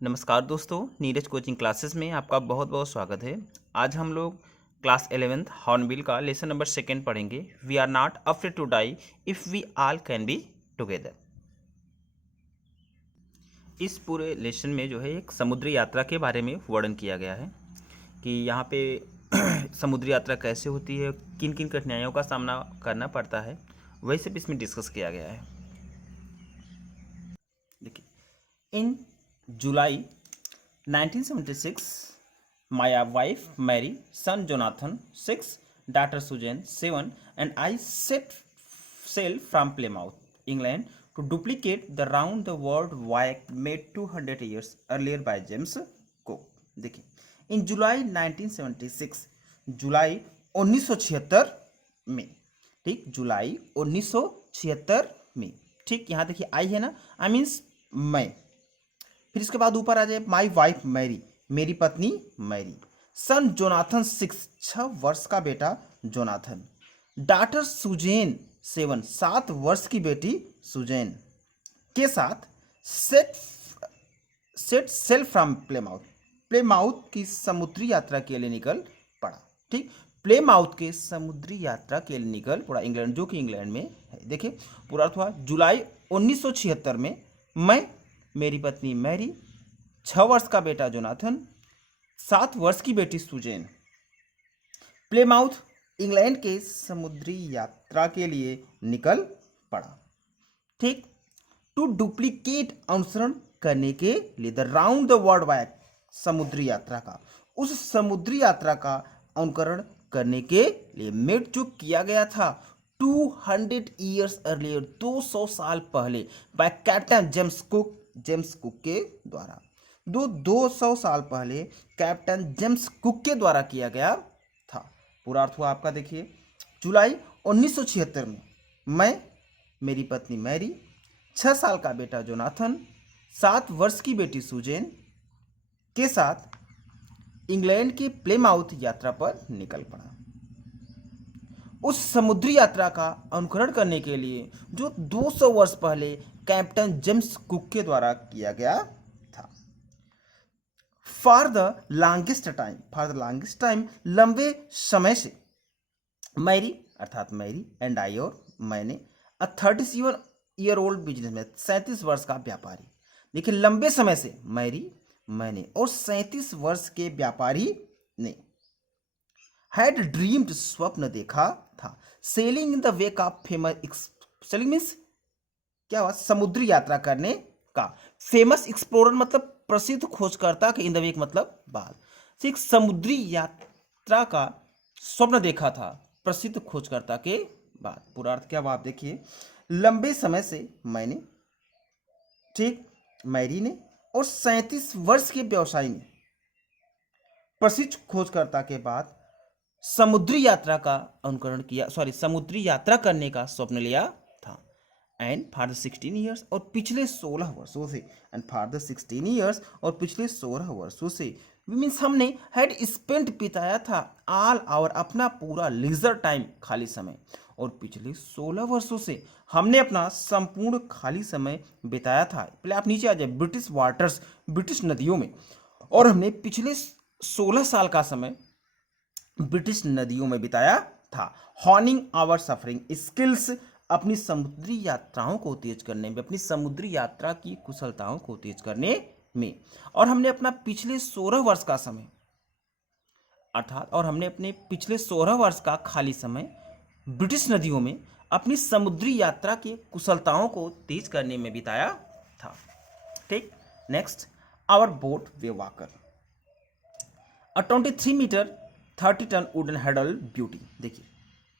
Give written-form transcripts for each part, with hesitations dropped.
नमस्कार दोस्तों, Neeraj coaching classes में आपका बहुत बहुत स्वागत है। आज हम लोग क्लास 11th हॉर्नबिल का लेसन नंबर 2 पढ़ेंगे। We are not afraid to die if we all can be together. इस पूरे लेसन में जो है एक समुद्री यात्रा के बारे में वर्णन किया गया है कि यहाँ पे समुद्री यात्रा कैसे होती है, किन किन कठिनाइयों का सामना करना पड़ता है, वही सब इसमें डिस्कस किया गया है। देखिए, इन जुलाई 1976, my wife Mary, son Jonathan 6, daughter Susan 7, and I set sail from Plymouth, England, to duplicate the round the world voyage made 200 years earlier by James Cook. देखिए, इन जुलाई 1976, जुलाई 1976 में, ठीक, जुलाई 1976 में, ठीक, यहाँ देखिए आई है ना, आई मीन्स मैं, फिर इसके बाद ऊपर आ जाए माई वाइफ मैरी, मेरी पत्नी मैरी, सन जोनाथन 6 वर्ष का बेटा जोनाथन, डाटर सुजैन 7 वर्ष की बेटी सुजैन के साथ सेट सेट सेल फ्रॉम प्लेमाउथ, प्लेमाउथ की समुद्री यात्रा के लिए निकल पड़ा। ठीक, प्लेमाउथ के समुद्री यात्रा के लिए निकल पड़ा, इंग्लैंड, जो कि इंग्लैंड में है। देखिए पूरा अर्थ हुआ, जुलाई 1976 में मैं, मेरी पत्नी मैरी, 6 वर्ष का बेटा जोनाथन, 7 वर्ष की बेटी सुजैन, प्लेमाउथ इंग्लैंड के समुद्री यात्रा के लिए निकल पड़ा। ठीक, टू डुप्लीकेट, अनुसरण करने के लिए, the round the world wide, समुद्री यात्रा का, उस समुद्री यात्रा का अनुकरण करने के लिए मेड जो किया गया था 200 ईयर्स अर्लियर, 200 साल पहले, बाय कैप्टन जेम्स कुक के द्वारा, 200 साल पहले कैप्टन जेम्स कुक के द्वारा किया गया था। पूरा अर्थ हुआ आपका। देखिए, जुलाई 1976 में मैं, मेरी पत्नी मैरी, 6 साल का बेटा जोनाथन, 7 वर्ष की बेटी सुजैन के साथ इंग्लैंड की प्लेमाउथ यात्रा पर निकल पड़ा। उस समुद्री यात्रा का अनुकरण करने के लिए जो 200 वर्ष पहले कैप्टन जेम्स कुक के द्वारा किया गया था। फॉर द लॉन्गेस्ट टाइम, लंबे समय से, मैरी अर्थात मैरी एंड आई, और मैंने, 37 ईयर ओल्ड बिजनेसमैन, 37 वर्ष का व्यापारी। देखिए, लंबे समय से मैरी, मैंने, और 37 वर्ष के व्यापारी ने हैड ड्रीम्ड, स्वप्न देखा था, selling in the wake of famous, selling means क्या हुआ, समुद्री यात्रा करने का, फेमस एक्सप्लोरर मतलब प्रसिद्ध खोजकर्ता के, इन द वेक मतलब बाद, ठीक, समुद्री यात्रा का स्वप्न देखा था प्रसिद्ध खोजकर्ता के बाद। पूरा अर्थ क्या हुआ आप देखिए, लंबे समय से मैंने, ठीक, मैरी ने, और 37 वर्ष के व्यवसायी ने प्रसिद्ध खोजकर्ता के बाद समुद्री यात्रा का अनुकरण किया, समुद्री यात्रा करने का स्वप्न लिया था। एंड फॉर द 16 ईयर्स, और पिछले 16 वर्षों से, एंड फॉर द 16 ईयर्स, और पिछले 16 वर्षों से, मीन्स हमने हैड स्पेंट, बिताया था, ऑल आवर, अपना पूरा लीजर टाइम, खाली समय, और पिछले 16 वर्षों से हमने अपना संपूर्ण खाली समय बिताया था। पहले आप नीचे आ जाए, ब्रिटिश वाटर्स, ब्रिटिश नदियों में, और हमने पिछले 16 साल का समय ब्रिटिश नदियों में बिताया था। हॉर्निंग आवर सफरिंग स्किल्स, अपनी समुद्री यात्राओं को तेज करने में, अपनी समुद्री यात्रा की कुशलताओं को तेज करने में, और हमने अपना पिछले 16 वर्ष का समय, अर्थात, और हमने अपने पिछले 16 वर्ष का खाली समय ब्रिटिश नदियों में अपनी समुद्री यात्रा की कुशलताओं को तेज करने में बिताया था। ठीक, next, our boat Wavewalker, 23 metre 30 ton wooden handle beauty. देखिए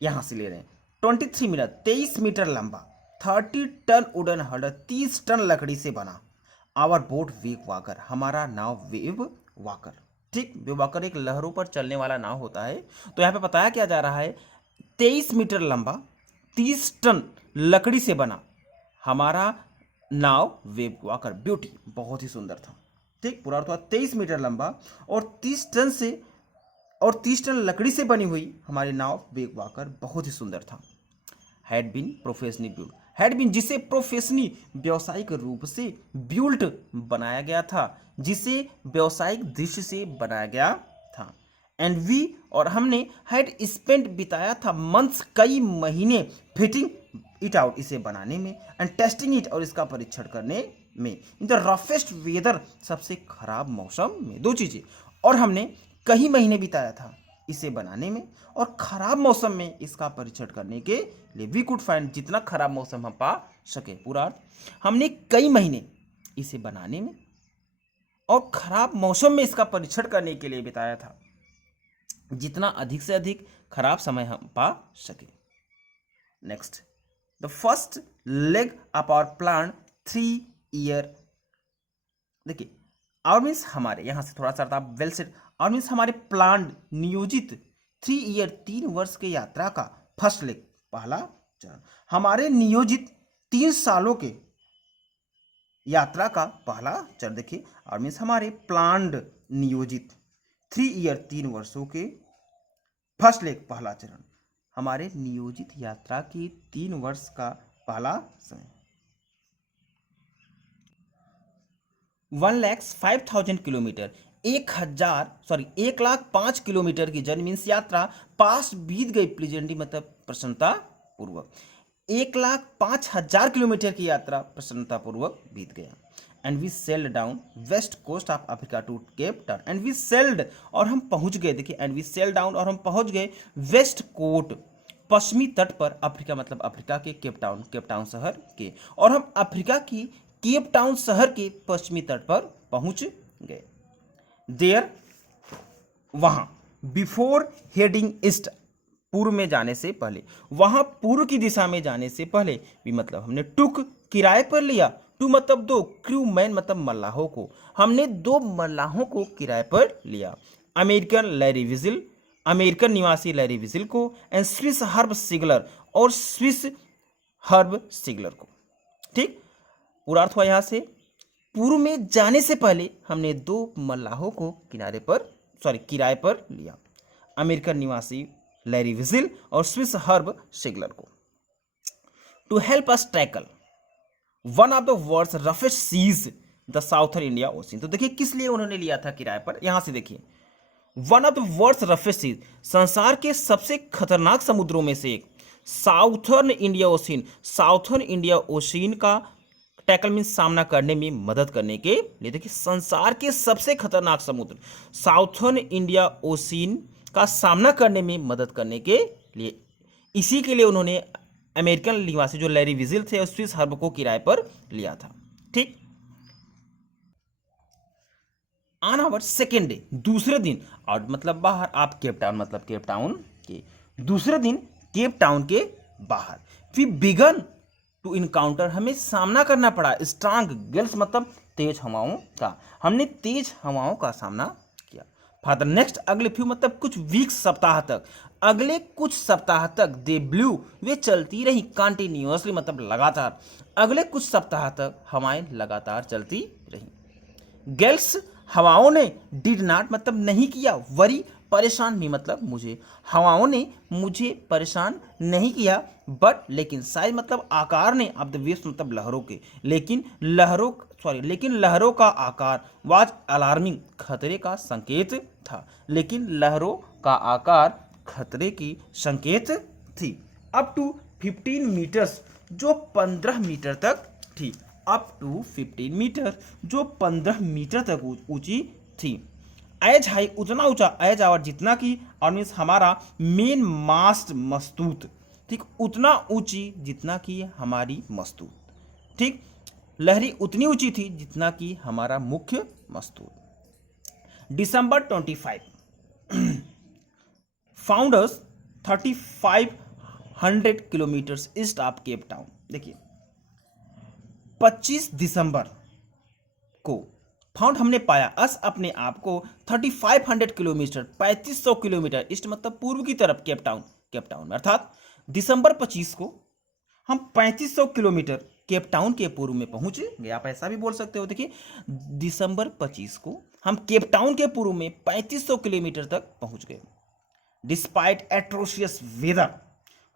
यहां से ले रहे हैं, 23 मीटर, 23 मीटर लंबा, 30 टन वुडन हैंडल, 30 टन लकड़ी से बना, आवर बोट वेव वाकर, हमारा नाव वेव वाकर। ठीक, वेव वाकर एक लहरों पर चलने वाला नाव होता है। तो यहाँ पे बताया क्या जा रहा है, 23 मीटर लंबा, 30 टन लकड़ी से बना हमारा नाव वेव वाकर ब्यूटी, बहुत ही सुंदर था। ठीक, पूरा अर्थ हुआ, 23 मीटर लंबा और 30 टन से, और 30 टन लकड़ी से बनी हुई हमारी नाव वेव वाकर बहुत ही सुंदर था। Had been professionally built, had been जिसे प्रोफेशनली व्यावसायिक रूप से बिल्ट बनाया गया था, जिसे व्यावसायिक दृष्टि से बनाया गया था। एंड वी और हमने हैड स्पेंड बिताया था मंथ्स कई महीने फिटिंग इट आउट इसे बनाने में एंड टेस्टिंग इट और इसका परीक्षण करने में इन द रफेस्ट वेदर सबसे खराब मौसम में। दो चीजें, और हमने कई महीने बिताया था इसे बनाने में और खराब मौसम में इसका परीक्षण करने के लिए। वी कुड फाइंड जितना खराब मौसम हम पा सके। पूरा अर्थ, हमने कई महीने इसे बनाने में और खराब मौसम में इसका परीक्षण करने के लिए बिताया था, जितना अधिक से अधिक खराब समय हम पा सके। Next, the first leg of our plan 3 year. देखिए, और मीन्स हमारे यहां से थोड़ा सा आप वेल सेट, और मीन्स हमारे प्लान नियोजित 3 ईयर 3 वर्ष के यात्रा का फर्स्ट लेग पहला चरण, हमारे नियोजित 3 सालों के यात्रा का पहला चरण। देखिए, और मीन्स हमारे प्लान्ड नियोजित 3 ईयर 3 वर्षों के फर्स्ट लेग पहला चरण, हमारे नियोजित यात्रा की 3 वर्ष का पहला समय। 1,05,000 किलोमीटर 1,05,000 किलोमीटर की जर्नी मीन्स यात्रा पास बीत गई प्लीजेंटली मतलब प्रसन्नता पूर्वक। 1,05,000 किलोमीटर की यात्रा प्रसन्नता पूर्वक बीत गया। And we sailed down west coast of Africa to Cape Town. And we sailed और हम पहुंच गए। देखिए, एंड वी सेल्ड डाउन और हम पहुंच गए वेस्ट कोस्ट पश्चिमी तट पर, अफ्रीका मतलब अफ्रीका के केप टाउन शहर के, और हम अफ्रीका की केप टाउन शहर के पश्चिमी तट पर पहुंच गए। देयर वहां, बिफोर हेडिंग ईस्ट पूर्व में जाने से पहले, वहां पूर्व की दिशा में जाने से पहले भी मतलब हमने टुक किराए पर लिया, टू मतलब 2, क्रू मैन मतलब मल्लाहों को, हमने 2 मल्लाहों को किराए पर लिया, अमेरिकन निवासी लैरी विजिल को एंड स्विस हर्ब सिगलर और स्विस हर्ब सिगलर को। ठीक, पूरा अर्थ हुआ यहां से, पूर्व में जाने से पहले हमने 2 मल्लाहों को किराए पर लिया, अमेरिकन निवासी लैरी विजिल और स्विस हर्ब सिगलर को। To help us tackle one of the world's roughest seas the Southern India Ocean. तो देखिए किस लिए उन्होंने लिया था किराए पर, यहां से देखिए, one of the world's roughest seas, संसार के सबसे खतरनाक समुद्रों में से एक, साउथर्न इंडिया ओशियन का टैकल मीन सामना करने में मदद करने के लिए। देखिए, संसार के सबसे खतरनाक समुद्र साउथर्न इंडिया ओशियन का सामना करने में मदद करने के लिए, इसी के लिए उन्होंने अमेरिकन निवासी जो लैरी विजिल थे और स्विस हर्ब को किराए पर लिया था। ठीक, ऑन आवर सेकेंड डे, दूसरे दिन, और मतलब बाहर, आप केप टाउन मतलब केप टाउन के दूसरे दिन केप टाउन के बाहर, वी बिगन टू इनकाउंटर, हमें सामना करना पड़ा स्ट्रांग गल्स मतलब तेज हवाओं का, हमने तेज हवाओं का सामना किया। फॉर द नेक्स्ट, अगले फ्यू मतलब कुछ वीक्स सप्ताह तक, अगले कुछ सप्ताह तक दे ब्लू वे चलती रही, कंटिन्यूअसली मतलब लगातार, अगले कुछ सप्ताह तक हवाएं लगातार चलती रही। गल्स हवाओं ने, डिड नॉट मतलब नहीं किया, वरी परेशान भी मतलब मुझे, हवाओं ने मुझे परेशान नहीं किया, बट लेकिन साइज मतलब आकार ने, ऑफ द वेव्स मतलब लहरों के, लेकिन लहरों का आकार वाज अलार्मिंग खतरे का संकेत था, लेकिन लहरों का आकार खतरे की संकेत थी। अप टू 15 मीटर्स जो 15 मीटर तक थी, अप टू 15 मीटर जो 15 मीटर तक ऊंची थी। एज हाई उतना ऊंचा, एज आवर जितना की, और मीन्स हमारा मेन मास्ट मस्तूत, ठीक, उतना ऊंची जितना कि हमारी मस्तूत। ठीक, लहरी उतनी ऊंची थी जितना कि हमारा मुख्य मस्तूत। दिसंबर 25 found us 3500 kilometres east of Cape Town. देखिए, 25 दिसंबर को फाउंड हमने पाया, अस अपने आप को 3500 किलोमीटर 3500 किलोमीटर ईस्ट मतलब पूर्व की तरफ केप टाउन में, अर्थात दिसंबर 25 को हम 3500 किलोमीटर केप टाउन के पूर्व में पहुंच गए। आप ऐसा भी बोल सकते हो, देखिए दिसंबर 25 को हम केप टाउन के पूर्व में 3500 किलोमीटर तक पहुंच गए। डिस्पाइट एट्रोशियस वेदर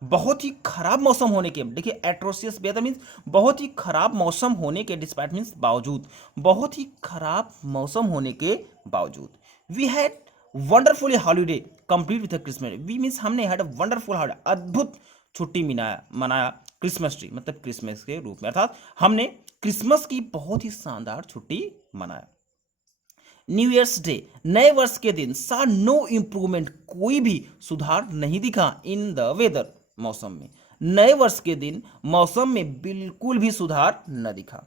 बहुत ही खराब मौसम होने के, देखिए एट्रोसियस वेदर मीन्स बहुत ही खराब मौसम होने के, डिस्पाइट मीन्स बावजूद, बहुत ही खराब मौसम होने के बावजूद, we had wonderful holiday complete with Christmas, we means हमने हैड अ वंडरफुल हॉलीडे, अद्भुत छुट्टी मनाया मनाया क्रिसमस ट्री मतलब क्रिसमस के रूप में, अर्थात हमने क्रिसमस की बहुत ही शानदार छुट्टी मनाया। न्यू ईयर्स डे नए वर्ष के दिन सा नो इम्प्रूवमेंट, कोई भी सुधार नहीं दिखा इन द वेदर, मौसम में, नए वर्ष के दिन मौसम में बिल्कुल भी सुधार न दिखा।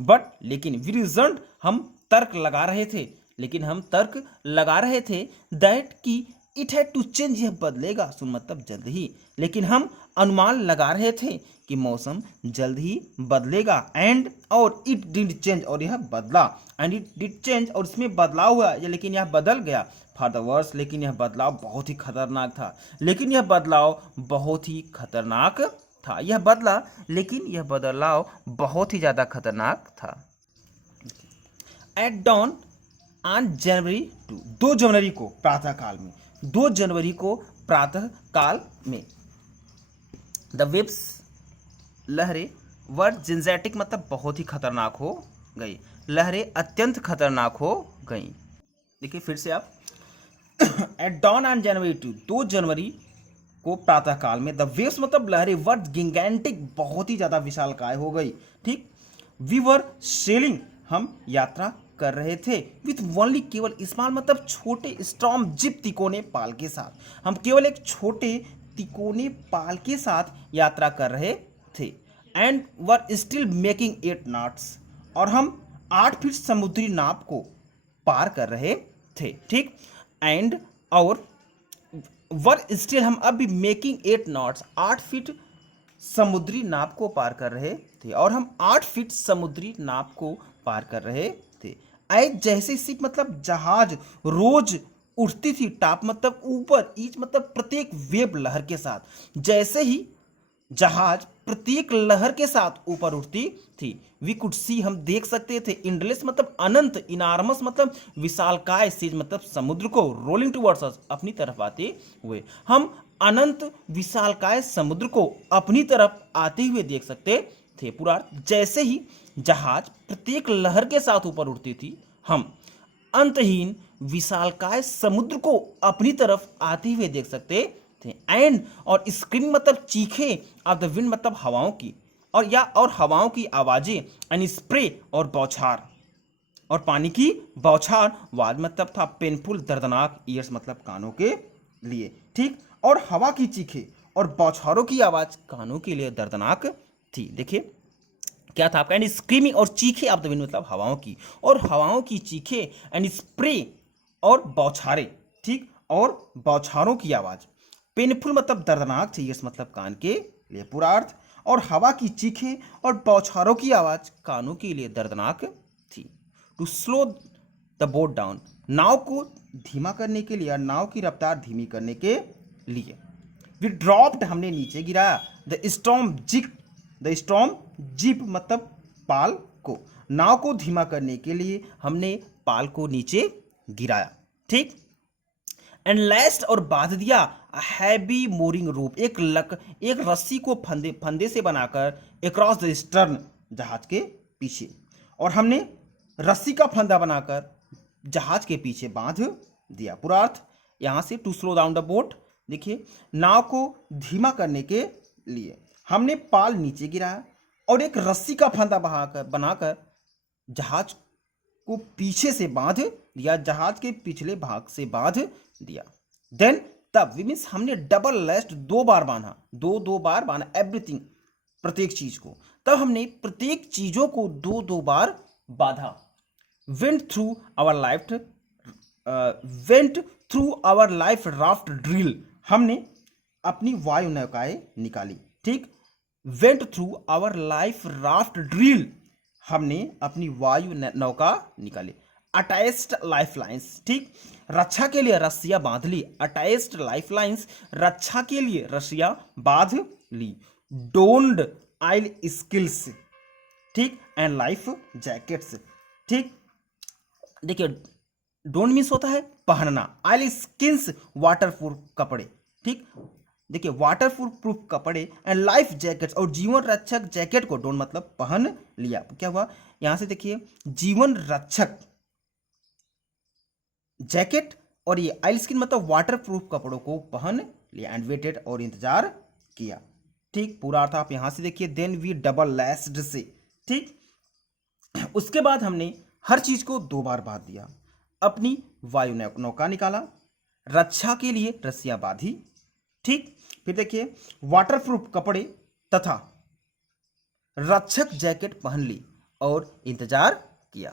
बट लेकिन वी रिजल्ट, हम तर्क लगा रहे थे, लेकिन हम तर्क लगा रहे थे दैट की इट हैड टू चेंज, यह बदलेगा, सुन मतलब जल्द ही, लेकिन हम अनुमान लगा रहे थे कि मौसम जल्द ही बदलेगा, एंड और इट डिड चेंज, और यह बदला, एंड इट डिड चेंज, और इसमें बदलाव हुआ, लेकिन यह बदल गया फॉर द वर्स, लेकिन यह बदलाव बहुत ही खतरनाक था, लेकिन यह बदलाव बहुत ही खतरनाक था, यह बदला लेकिन यह बदलाव बहुत ही ज़्यादा खतरनाक था। एट डॉन ऑन जनवरी 2 जनवरी को प्रातःकाल में, 2 जनवरी को प्रातः काल में, द वेव्स लहरें वर जिंजैटिक मतलब बहुत ही खतरनाक हो गई, लहरें अत्यंत खतरनाक हो गई। देखिए फिर से आप एट डॉन ऑन जनवरी 2 जनवरी को प्रातःकाल में, द वेव्स मतलब लहरें वर गिंगैंटिक बहुत ही ज्यादा विशालकाय हो गई, ठीक। वी वर सेलिंग हम यात्रा कर रहे थे, विथ ओनली केवल स्मॉल मतलब छोटे, स्टॉर्म जिप तिकोने पाल के साथ, हम केवल एक छोटे तिकोने पाल के साथ यात्रा कर रहे थे, and were still making 8 knots, और हम 8 फीट समुद्री नाप को पार कर रहे थे, ठीक। एंड और वर स्टिल हम अब भी मेकिंग 8 नॉट्स, 8 फीट समुद्री नाप को पार कर रहे थे, और हम 8 फीट समुद्री नाप को पार कर रहे थे। ऐ जैसे शिप मतलब जहाज रोज उठती थी, टॉप मतलब ऊपर, ईच मतलब प्रत्येक वेब लहर के साथ, जैसे ही जहाज प्रत्येक लहर के साथ ऊपर उठती थी, वी कुड सी हम देख सकते थे, इंडलेस मतलब अनंत, इनार्मस मतलब विशालकाय, सीज मतलब समुद्र को, रोलिंग टुवर्ड्स अस अपनी तरफ आते हुए, हम अनंत विशालकाय समुद्र को अपनी तरफ आते हुए देख सकते थे। पूरा जैसे ही जहाज प्रत्येक लहर के साथ ऊपर उठती थी, हम अंतहीन विशालकाय समुद्र को अपनी तरफ आते हुए देख सकते थे। एंड और स्क्रीमिंग मतलब चीखे ऑफ द विंड मतलब हवाओं की, और या और हवाओं की आवाजें, एंड स्प्रे और बौछार, और पानी की बौछार, वाद मतलब था पेनफुल दर्दनाक, ईयर्स मतलब कानों के लिए, ठीक। और हवा की चीखे और बौछारों की आवाज कानों के लिए दर्दनाक थी। देखिए क्या था आपका, एंड स्क्रीमिंग और चीखे ऑफ द विंड मतलब हवाओं की, और हवाओं की चीखे, एंड स्प्रे और बौछारें, ठीक, और बौछारों की आवाज, पेनफुल मतलब दर्दनाक थी, यस मतलब कान के लिए, पूरा अर्थ, और हवा की चीखे और बौछारों की आवाज कानों के लिए दर्दनाक थी। To slow the boat down, नाव को धीमा करने के लिए, या नाव की रफ्तार धीमी करने के लिए, वी ड्रॉप्ड हमने नीचे गिराया, द स्टॉर्म जीप मतलब पाल को, नाव को धीमा करने के लिए हमने पाल को नीचे गिराया, ठीक। एंड लेस्ट और बांध दिया हैवी मोरिंग रोप, एक रस्सी को फंदे से बनाकर अक्रॉस द स्टर्न जहाज के पीछे, और हमने रस्सी का फंदा बनाकर जहाज के पीछे बांध दिया। पूरा अर्थ यहां से to slow down the boat, देखिए नाव को धीमा करने के लिए हमने पाल नीचे गिराया और एक रस्सी का फंदा बनाकर जहाज को पीछे से बांध दिया, जहाज के पिछले भाग से बांध दिया। देन तब वी मीन्स हमने डबल लेस्ट 2 बार बांधा, दो बार बांधा एवरीथिंग प्रत्येक चीज को, तब हमने प्रत्येक चीजों को 2 बार बांधा। Went through our life raft drill, हमने अपनी वायु नौकाएं निकाली, ठीक। Went through our life raft drill, हमने अपनी वायु नौका निकाली। अटैच्ड लाइफ लाइन्स, ठीक, रक्षा के लिए रस्सियां बांध ली, अटैच्ड लाइफ लाइन्स रक्षा के लिए रस्सियां बांध ली। डोन्ड आइल स्किल्स, ठीक, एंड लाइफ जैकेट्स, ठीक। देखिए डोंट मीन्स होता है पहनना, आइल स्किन्स वाटरप्रूफ कपड़े, ठीक। देखिए वाटर प्रूफ कपड़े एंड लाइफ जैकेट्स और जीवन रक्षक जैकेट को डोन मतलब पहन लिया। क्या हुआ यहां से देखिए जीवन रक्षक जैकेट और ये आइल स्किन मतलब वाटर प्रूफ कपड़ों को पहन लिया एंड वेटेड और इंतजार किया। ठीक पूरा अर्थ आप यहां से देखिए देन वी डबल लैस्ड से। ठीक उसके बाद हमने हर चीज को 2 बार बांध दिया। अपनी वायु नौका निकाला, रक्षा के लिए रस्सियां बांधी। ठीक फिर देखिए वाटरप्रूफ कपड़े तथा रक्षक जैकेट पहन ली और इंतजार किया।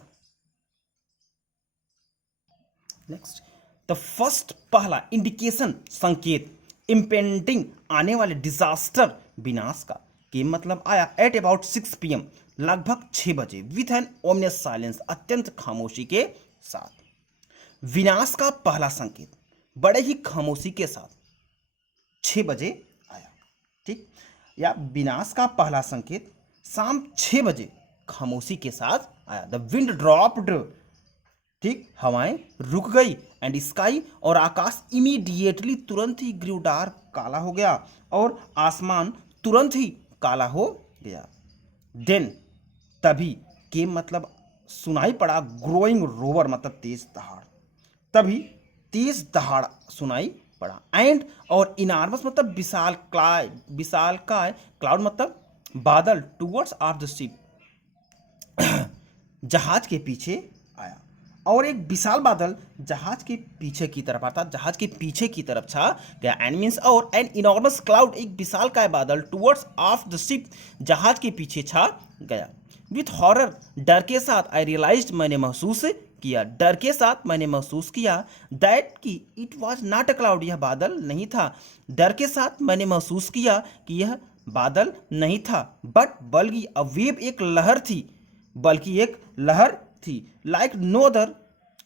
नेक्स्ट द फर्स्ट पहला इंडिकेशन संकेत इम्पेंडिंग आने वाले डिजास्टर विनाश का कि मतलब आया एट अबाउट 6 PM लगभग 6 बजे विथ एन ओमियस साइलेंस अत्यंत खामोशी के साथ। विनाश का पहला संकेत बड़े ही खामोशी के साथ 6 बजे आया। ठीक या विनाश का पहला संकेत शाम 6 बजे खामोशी के साथ आया। The wind dropped. ठीक हवाएं रुक गई एंड स्काई और आकाश इमीडिएटली तुरंत ही ग्रू डार्क काला हो गया और आसमान तुरंत ही काला हो गया। देन तभी के मतलब सुनाई पड़ा ग्रोइंग रोवर मतलब तेज दहाड़। तभी तेज दहाड़ सुनाई पड़ा एंड और इनार्मस मतलब विशाल काय क्लाउड मतलब बादल टूवर्ड्स ऑफ द शिप जहाज के पीछे आया और एक विशाल बादल जहाज के पीछे की तरफ आता जहाज के पीछे की तरफ छा गया एंड मीन्स और एन इनॉर्मस क्लाउड एक विशाल काय बादल टूवर्ड्स ऑफ द शिप जहाज के पीछे छा गया। विथ हॉरर डर के साथ आई रियलाइज्ड मैंने महसूस किया डर के साथ मैंने महसूस किया दैट कि it was not a cloud यह बादल नहीं था। डर के साथ मैंने महसूस किया कि यह बादल नहीं था बट बल्कि अ वेव एक लहर थी बल्कि एक लहर थी like no other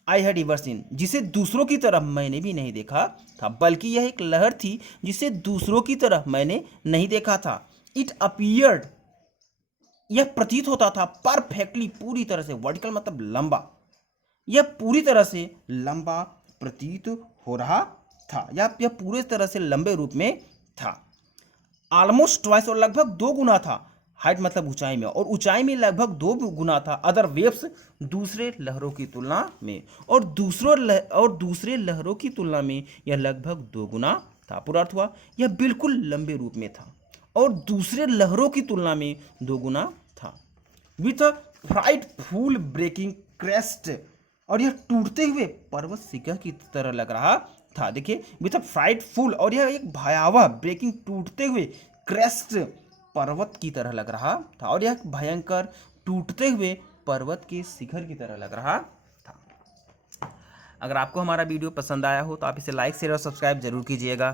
I had ever seen जिसे दूसरों की तरह मैंने भी नहीं देखा था बल्कि यह एक लहर थी जिसे दूसरों की तरह मैंने नहीं देखा था। इट अपीयर्ड यह प्रतीत होता था परफेक्टली पूरी तरह से वर्टिकल मतलब लंबा यह पूरी तरह से लंबा प्रतीत हो रहा था या यह पूरे तरह से लंबे रूप में था। ऑलमोस्ट ट्वाइस और लगभग 2 गुना था। हाइट मतलब ऊंचाई में और ऊंचाई में लगभग 2 गुना था अदर वेव्स दूसरे लहरों की तुलना में और दूसरे लहरों की तुलना में यह लगभग 2 गुना था। पूरा अर्थ हुआ यह बिल्कुल लंबे रूप में था और दूसरे लहरों की तुलना में 2 गुना था। With a frightful breaking crest और यह टूटते हुए पर्वत शिखर की तरह लग रहा था। देखिए विथ अ फ्राइटफुल और यह एक भयावह ब्रेकिंग टूटते हुए क्रेस्ट पर्वत की तरह लग रहा था और यह भयंकर टूटते हुए पर्वत के शिखर की तरह लग रहा था। अगर आपको हमारा वीडियो पसंद आया हो तो आप इसे लाइक शेयर और सब्सक्राइब जरूर कीजिएगा।